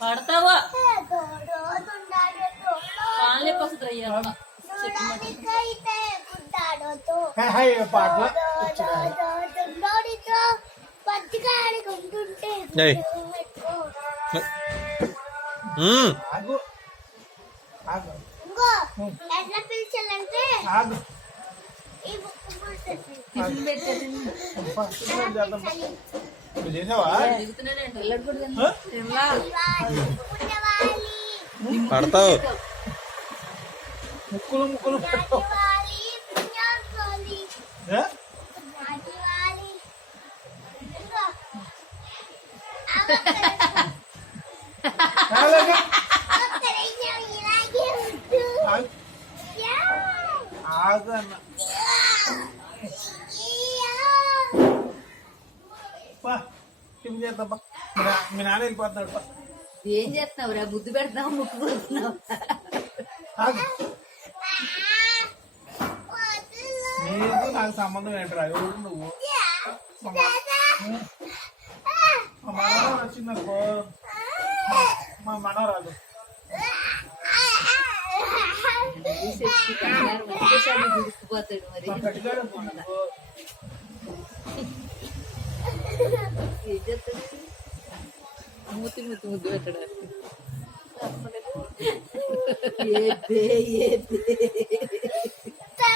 పడతావా కాళ్ళకి వస్తుంది పాటలు ఎట్లా పిలిచాలంటే పడతావు ముక్కులు ముక్కులు ఆగన్న చేద్దాం మీ నాన్న వెళ్ళిపోతున్నాడు. ఏం చేస్తున్నావు రా బుద్ధి పెడతావు ముక్కు పెడుతున్నావు నీకు నాకు సంబంధం ఏంటరా ఎవరు నువ్వు మా మనవరాలు వచ్చిందనుకో మా మనవరాలు గుడికిపోతాడు మరి మూతి ముద్దు ముద్దు పెట్టడానికి